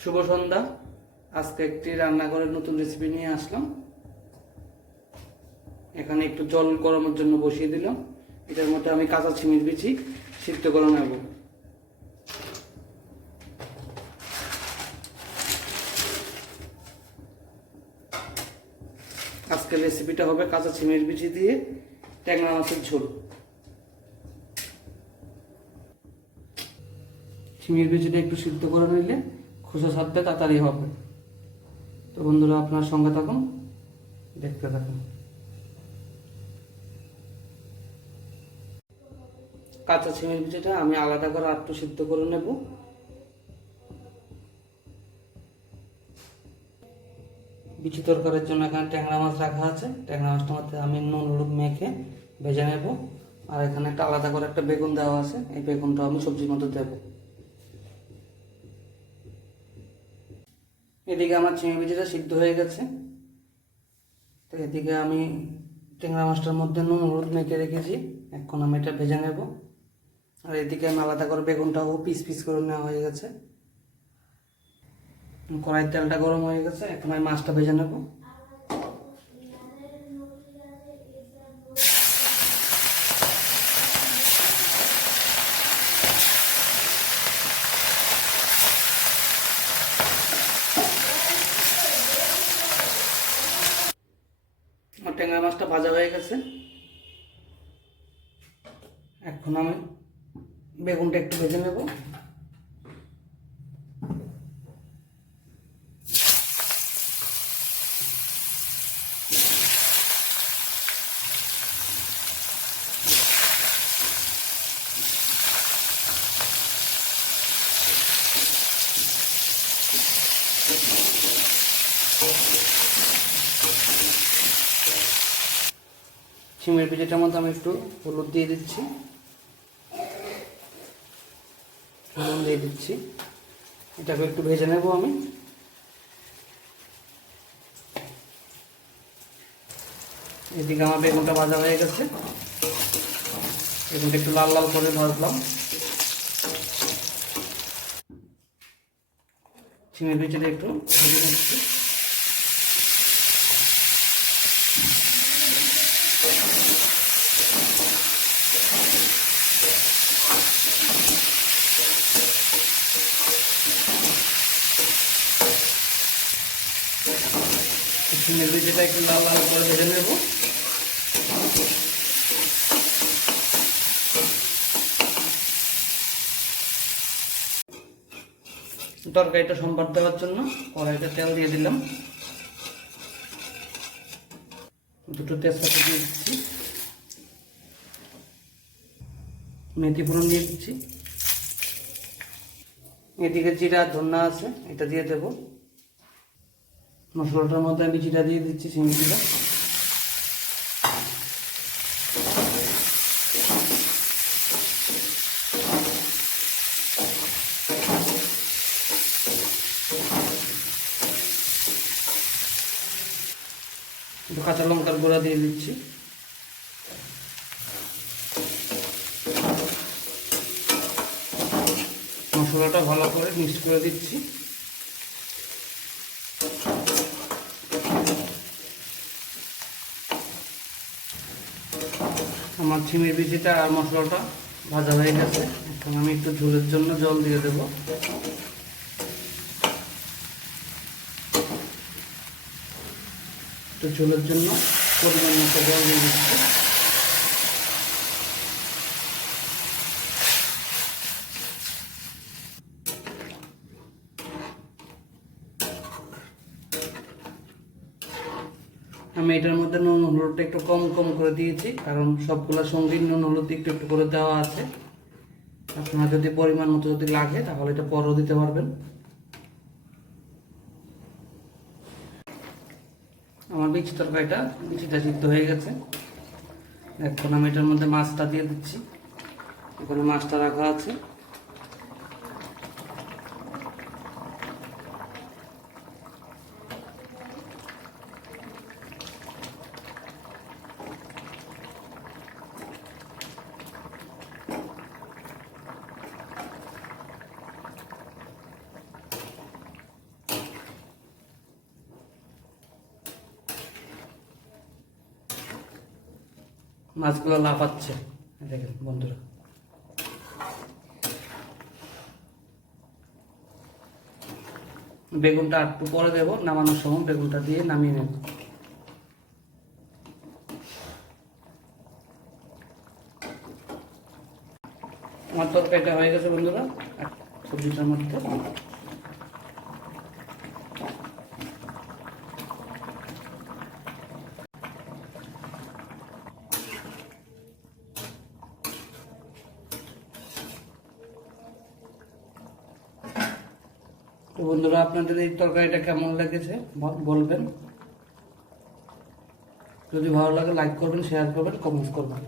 শুভ সন্ধ্যা। আজকে একটি রান্নাঘরের নতুন রেসিপি নিয়ে আসলাম। এখানে একটু জল গরমের জন্য বসিয়ে দিলাম। এটার মধ্যে আমি কাঁচা ছিমির বিচি সিদ্ধ করে নেব। আজকের রেসিপিটা হবে কাঁচা ছিমির বিচি দিয়ে ট্যাংরা মাছের ঝোল। ছিমির বিচিটা একটু সিদ্ধ করে নিলে খোসা ছাড়তে তাড়াতাড়ি হবে। তো বন্ধুরা, আপনার সঙ্গে থাকুন, দেখতে থাকুন। কাঁচা ছিমির বিচিটা আমি আলাদা করে একটু সিদ্ধ করে নেব। বিচি তরকারির জন্য এখানে ট্যাংরা মাছ রাখা আছে। ট্যাংরা মাছটার মধ্যে আমি নুন হলুদ মেখে ভেজে নেব। আর এখানে একটা আলাদা করে একটা বেগুন দেওয়া আছে, এই বেগুনটা আমি সবজির মধ্যে দেব। এদিকে আমার চিংড়ি বিচিটা সিদ্ধ হয়ে গেছে। তো এদিকে আমি ট্যাংরা মাছটার মধ্যে নুন হলুদ মেখে রেখেছি, এখন আমি এটা ভেজে নেব। আর এদিকে আমি আলাদা করে বেগুনটাও পিস পিস করে নেওয়া হয়ে গেছে। কড়াইয়ের তেলটা গরম হয়ে গেছে, এখন আমি মাছটা ভেজে নেব। আমার ট্যাংরা মাছটা ভাজা হয়ে গেছে, এখন আমি বেগুনটা একটু ভেজে নেব। শিমের বিচিটার মধ্যে আমি একটু হলুদ দিয়ে দিচ্ছি, এটাকে একটু ভেজে নেব আমি। এদিকে আমার বেগুনটা ভাজা হয়ে গেছে, বেগুনটা একটু লাল লাল করে ভাজলাম। শিমের বিচিটা একটু ভেজে নিচ্ছি। শিমের বিচিটা একটু লাল লাল করে ভেজে নেব। তরকারিটা সম্বার দেওয়ার জন্য কড়াইতে তেল দিয়ে দিলাম, দুটো তেজপাতা দিয়ে দিচ্ছি, মেথি ফোড়ন দিয়ে দিচ্ছি। এদিকে জিরা ধন্যা আছে, এটা দিয়ে দেব। মশলাটার মধ্যে আমি জিরা দিয়ে দিচ্ছি, চিংড়িটা। কাঁচা লঙ্কার গুঁড়া দিয়ে দিচ্ছি। মশলাটা ভালো করে মিক্স করে দিচ্ছি। আমার ছিমির বিচিটা আর মশলাটা ভাজা হয়ে গেছে, এখন আমি একটু ঝোলের জন্য জল দিয়ে দেব। একটু ঝোলের জন্য পরিমাণ মতো জল দিয়ে দিচ্ছি। আমি এটার মধ্যে নুন হলুদটা একটু কম কম করে দিয়েছি, কারণ সবগুলা সঙ্গে নুন হলুদ একটু একটু করে দেওয়া আছে। আপনার যদি পরিমাণ মতো যদি লাগে তাহলে এটা পরও দিতে পারবেন। আমার বিচিটা সিদ্ধ হয়ে গেছে, এখন আমি এটার মধ্যে মাছটা দিয়ে দিচ্ছি। এখানে মাছটা রাখা আছে। মাছগুলো লাফাচ্ছে, দেখেন বন্ধুরা। বেগুনটা একটু পরে দেবো, নামানোর সময় বেগুনটা দিয়ে নামিয়ে নেব। আমার তরকারিটা হয়ে গেছে বন্ধুরা, সবজিটার মধ্যে তো বন্ধুরা, আপনাদের এই তরকারিটা কেমন লেগেছে বলবেন। যদি ভালো লাগে লাইক করবেন, শেয়ার করবেন, কমেন্ট করবেন।